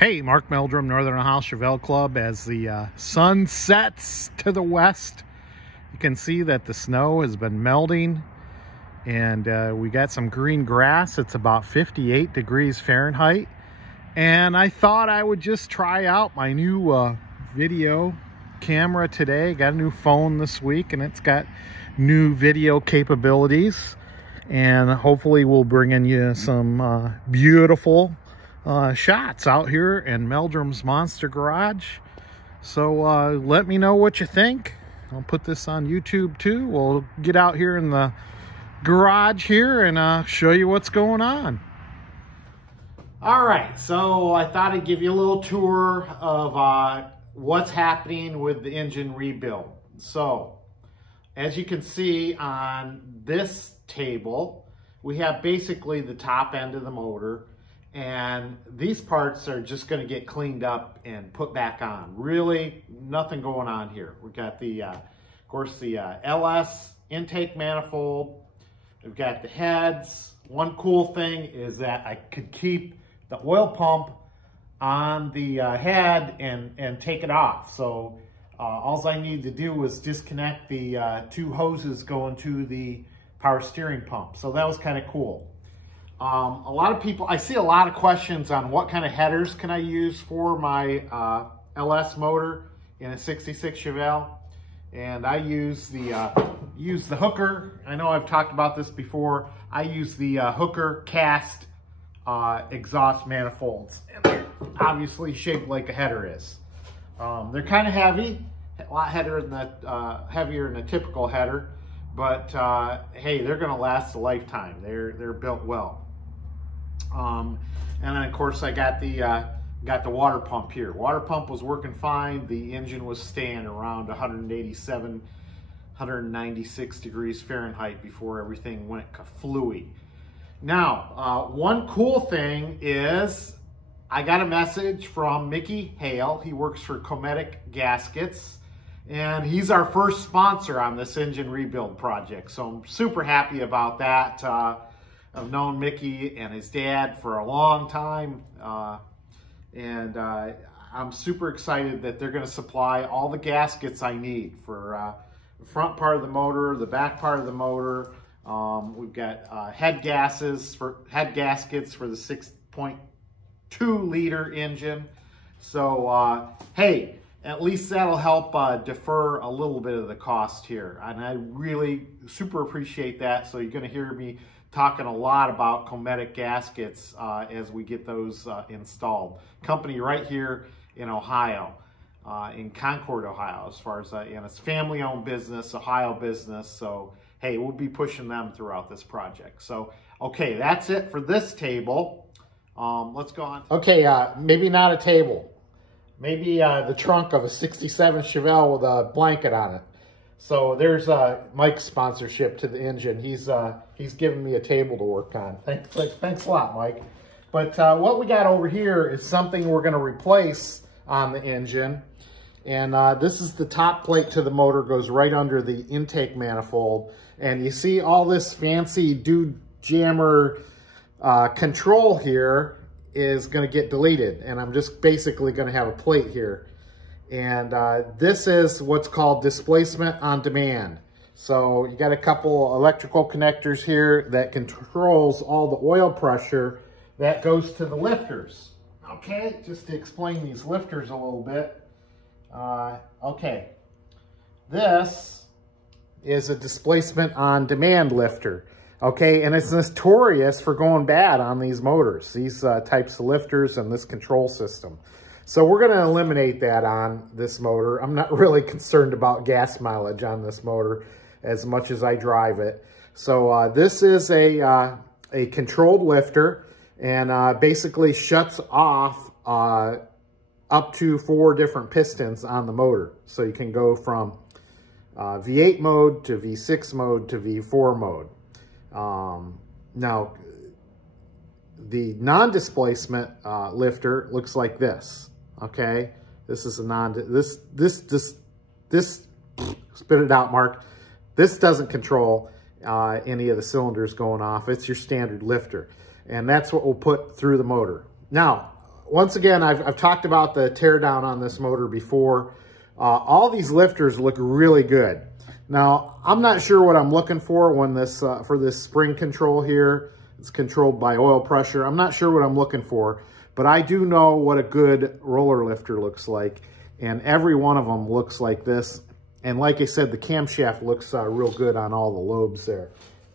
Hey, Mark Meldrum, Northern Ohio Chevelle Club. As the sun sets to the west, you can see that the snow has been melting, and we got some green grass. It's about 58 degrees Fahrenheit. And I thought I would just try out my new video camera today. Got a new phone this week, and it's got new video capabilities. And hopefully we'll bring in you some beautiful shots out here in Meldrum's Monster Garage. So let me know what you think. I'll put this on YouTube too. We'll get out here in the garage here and show you what's going on. All right, so I thought I'd give you a little tour of what's happening with the engine rebuild. So as you can see on this table, we have basically the top end of the motor, and these parts are just going to get cleaned up and put back on. Really nothing going on here. We've got the of course the LS intake manifold. We've got the heads. One cool thing is that I could keep the oil pump on the head and take it off. So all I need to do was disconnect the two hoses going to the power steering pump. So that was kind of cool. A lot of people, I see a lot of questions on what kind of headers can I use for my LS motor in a 66 Chevelle. And I use the Hooker. I know I've talked about this before. I use the Hooker cast exhaust manifolds. And they're obviously shaped like a header is. They're kind of heavy, a lot heavier than a typical header. But hey, they're going to last a lifetime. They're built well. And then of course I got the water pump here. Water pump was working fine. The engine was staying around 187, 196 degrees Fahrenheit before everything went kaflooey. Now, one cool thing is I got a message from Mickey Hale. He works for Cometic Gaskets, and he's our first sponsor on this engine rebuild project. So I'm super happy about that. I've known Mickey and his dad for a long time, and I'm super excited that they're going to supply all the gaskets I need for the front part of the motor, the back part of the motor. We've got head gaskets for the 6.2 liter engine. So hey, at least that'll help defer a little bit of the cost here, and I really super appreciate that. So you're going to hear me talking a lot about Cometic gaskets as we get those installed. Company right here in Ohio, in Concord, Ohio, as far as and it's family-owned business, Ohio business. So hey, we'll be pushing them throughout this project. So okay, that's it for this table. Let's go on. Okay, maybe not a table. Maybe the trunk of a 67 Chevelle with a blanket on it. So there's Mike's sponsorship to the engine. He's giving me a table to work on. Thanks a lot, Mike. But what we got over here is something we're going to replace on the engine. And this is the top plate to the motor, goes right under the intake manifold. And you see all this fancy dude jammer control here is going to get deleted. And I'm just basically going to have a plate here. And this is what's called displacement on demand. So you got a couple electrical connectors here that controls all the oil pressure that goes to the lifters. Okay, just to explain these lifters a little bit. Okay, this is a displacement on demand lifter. Okay, and it's notorious for going bad on these motors, these types of lifters and this control system. So we're going to eliminate that on this motor. I'm not really concerned about gas mileage on this motor as much as I drive it. So this is a controlled lifter, and basically shuts off up to 4 different pistons on the motor. So you can go from V8 mode to V6 mode to V4 mode. Now, the non-displacement lifter looks like this. Okay, this is a this spit it out, Mark. This doesn't control any of the cylinders going off. It's your standard lifter, and that's what we'll put through the motor. Now, once again, I've talked about the teardown on this motor before. All these lifters look really good. Now, I'm not sure what I'm looking for when this for this spring control here. It's controlled by oil pressure. I'm not sure what I'm looking for, but I do know what a good roller lifter looks like, and every one of them looks like this. And like I said, the camshaft looks real good on all the lobes there.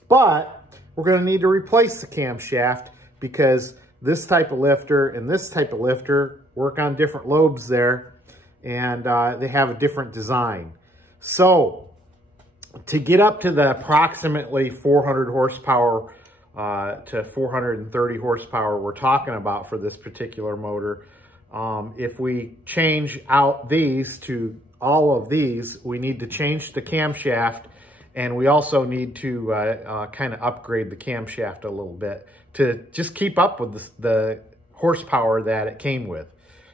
But we're going to need to replace the camshaft because this type of lifter and this type of lifter work on different lobes there, and they have a different design. So to get up to the approximately 400 horsepower to 430 horsepower we're talking about for this particular motor, if we change out these to all of these, we need to change the camshaft, and we also need to kind of upgrade the camshaft a little bit to just keep up with the horsepower that it came with.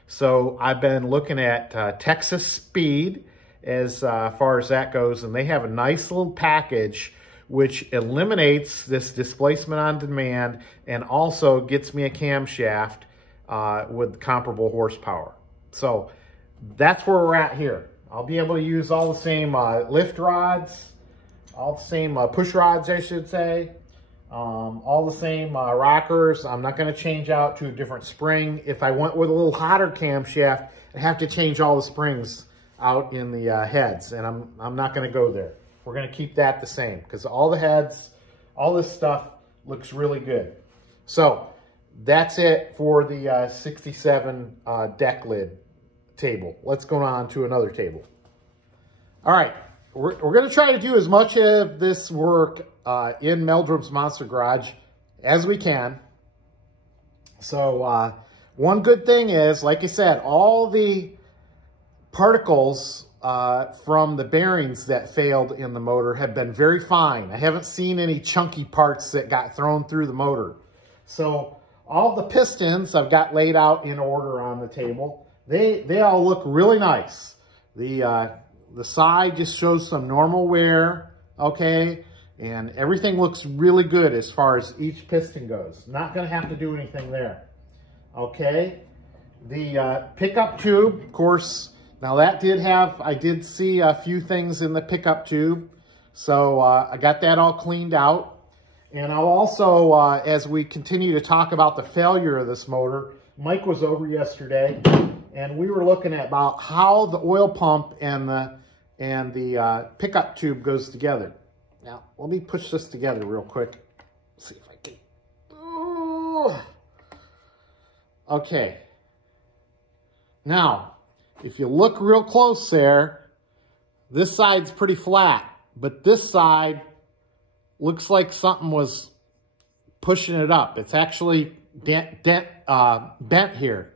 So I've been looking at Texas Speed as far as that goes, and they have a nice little package which eliminates this displacement on demand and also gets me a camshaft with comparable horsepower. So that's where we're at here. I'll be able to use all the same lift rods, all the same push rods, I should say, all the same rockers. I'm not going to change out to a different spring. If I went with a little hotter camshaft, I'd have to change all the springs out in the heads, and I'm not going to go there. We're going to keep that the same because all the heads, all this stuff looks really good. So that's it for the 67 deck lid table. Let's go on to another table. All right, we're going to try to do as much of this work in Meldrum's Monster Garage as we can. So one good thing is, like I said, all the particles from the bearings that failed in the motor have been very fine. I haven't seen any chunky parts that got thrown through the motor. So all the pistons I've got laid out in order on the table. They all look really nice. The side just shows some normal wear, okay? And everything looks really good as far as each piston goes. Not gonna have to do anything there, okay? The pickup tube, of course, now that I did see a few things in the pickup tube. So I got that all cleaned out. And I'll also, as we continue to talk about the failure of this motor, Mike was over yesterday, and we were looking at about how the oil pump and the pickup tube goes together. Now, let me push this together real quick. See if I can. Ooh. Okay. Now, if you look real close there, this side's pretty flat, but this side looks like something was pushing it up. It's actually bent here.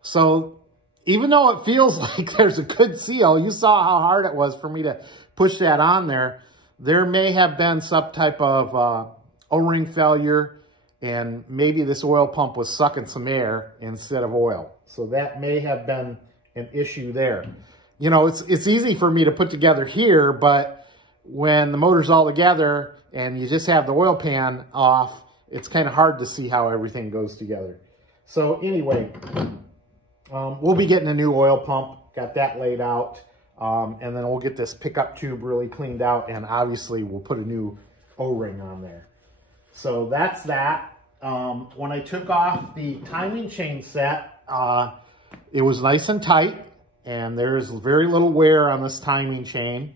So even though it feels like there's a good seal, you saw how hard it was for me to push that on there. There may have been some type of O-ring failure, and maybe this oil pump was sucking some air instead of oil. So that may have been an issue there. You know, it's easy for me to put together here, but when the motor's all together and you just have the oil pan off, it's kind of hard to see how everything goes together. So anyway, we'll be getting a new oil pump, got that laid out, and then we'll get this pickup tube really cleaned out, and obviously we'll put a new O-ring on there. So that's that. When I took off the timing chain set, it was nice and tight, and there's very little wear on this timing chain.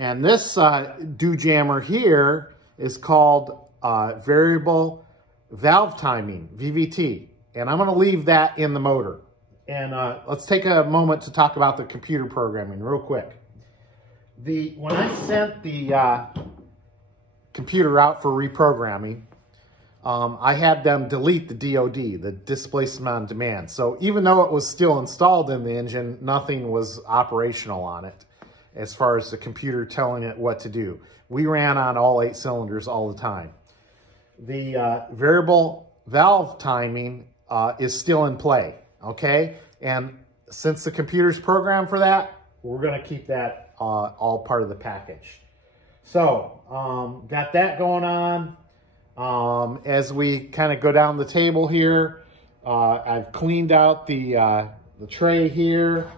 And this dew jammer here is called variable valve timing, VVT. And I'm going to leave that in the motor. And let's take a moment to talk about the computer programming real quick. When I sent the computer out for reprogramming, I had them delete the DOD, the displacement on demand. So even though it was still installed in the engine, nothing was operational on it as far as the computer telling it what to do. We ran on all 8 cylinders all the time. The variable valve timing is still in play, okay? And since the computer's programmed for that, we're gonna keep that all part of the package. So, got that going on. As we kind of go down the table here, I've cleaned out the tray here,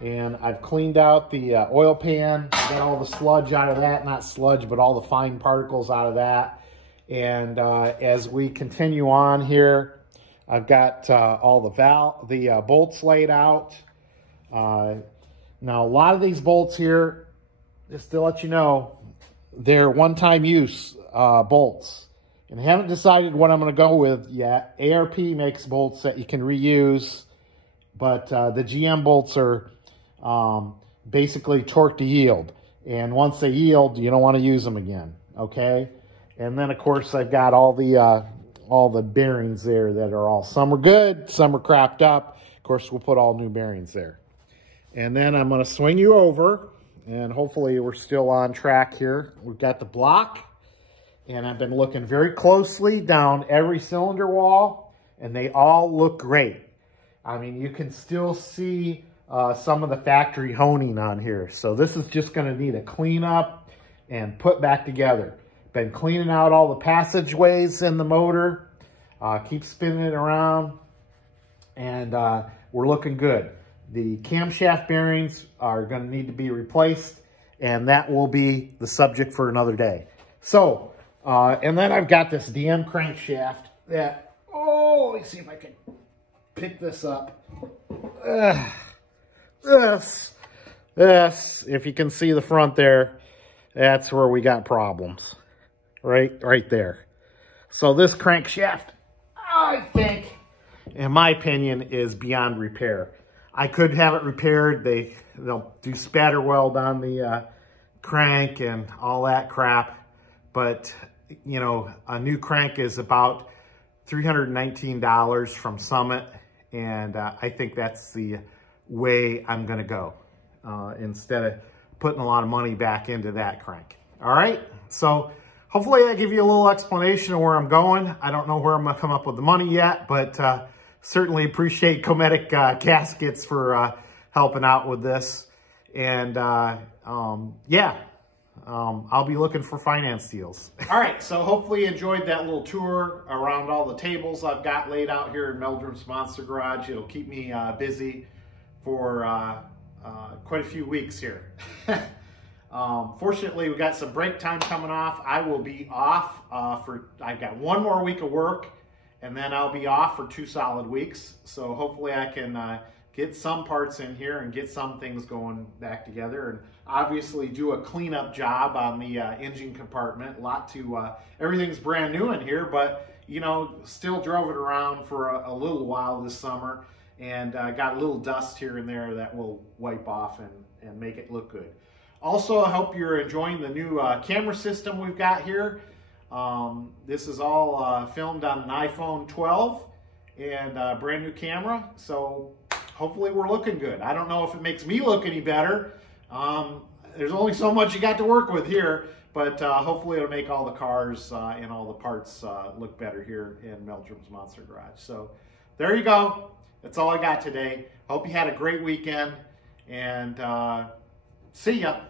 and I've cleaned out the oil pan. Got all the sludge out of that, not sludge, but all the fine particles out of that. And as we continue on here, I've got all the bolts laid out. Now, a lot of these bolts here, just to let you know, they're one-time use bolts. And I haven't decided what I'm going to go with yet. ARP makes bolts that you can reuse, but the GM bolts are basically torque to yield. And once they yield, you don't want to use them again, okay? And then, of course, I've got all the bearings there that are some are good, some are crapped up. Of course, we'll put all new bearings there. And then I'm going to swing you over, and hopefully we're still on track here. We've got the block, and I've been looking very closely down every cylinder wall, and they all look great. I mean, you can still see some of the factory honing on here. So this is just going to need a cleanup and put back together. Been cleaning out all the passageways in the motor. Keep spinning it around, and we're looking good. The camshaft bearings are going to need to be replaced, and that will be the subject for another day. So, and then I've got this DM crankshaft that, let me see if I can pick this up. This, if you can see the front there, that's where we got problems. Right there. So this crankshaft, I think, in my opinion, is beyond repair. I could have it repaired. They'll do spatter weld on the crank and all that crap. But, you know, a new crank is about $319 from Summit. And I think that's the way I'm going to go instead of putting a lot of money back into that crank. All right. So hopefully I give you a little explanation of where I'm going. I don't know where I'm going to come up with the money yet, but certainly appreciate Cometic Gaskets for helping out with this. And yeah, I'll be looking for finance deals. All right, so hopefully you enjoyed that little tour around all the tables I've got laid out here in Meldrum's Monster Garage. It'll keep me busy for quite a few weeks here. Fortunately, we got some break time coming off. I will be off I've got one more week of work, and then I'll be off for 2 solid weeks. So hopefully I can get some parts in here and get some things going back together, and obviously do a cleanup job on the engine compartment. Everything's brand new in here, but you know, still drove it around for a little while this summer, and got a little dust here and there that will wipe off and make it look good. Also, I hope you're enjoying the new camera system we've got here. This is all filmed on an iPhone 12 and brand new camera. So hopefully we're looking good. I don't know if it makes me look any better. There's only so much you got to work with here, but hopefully it'll make all the cars and all the parts look better here in Meldrum's Monster Garage. So there you go. That's all I got today. Hope you had a great weekend, and see ya.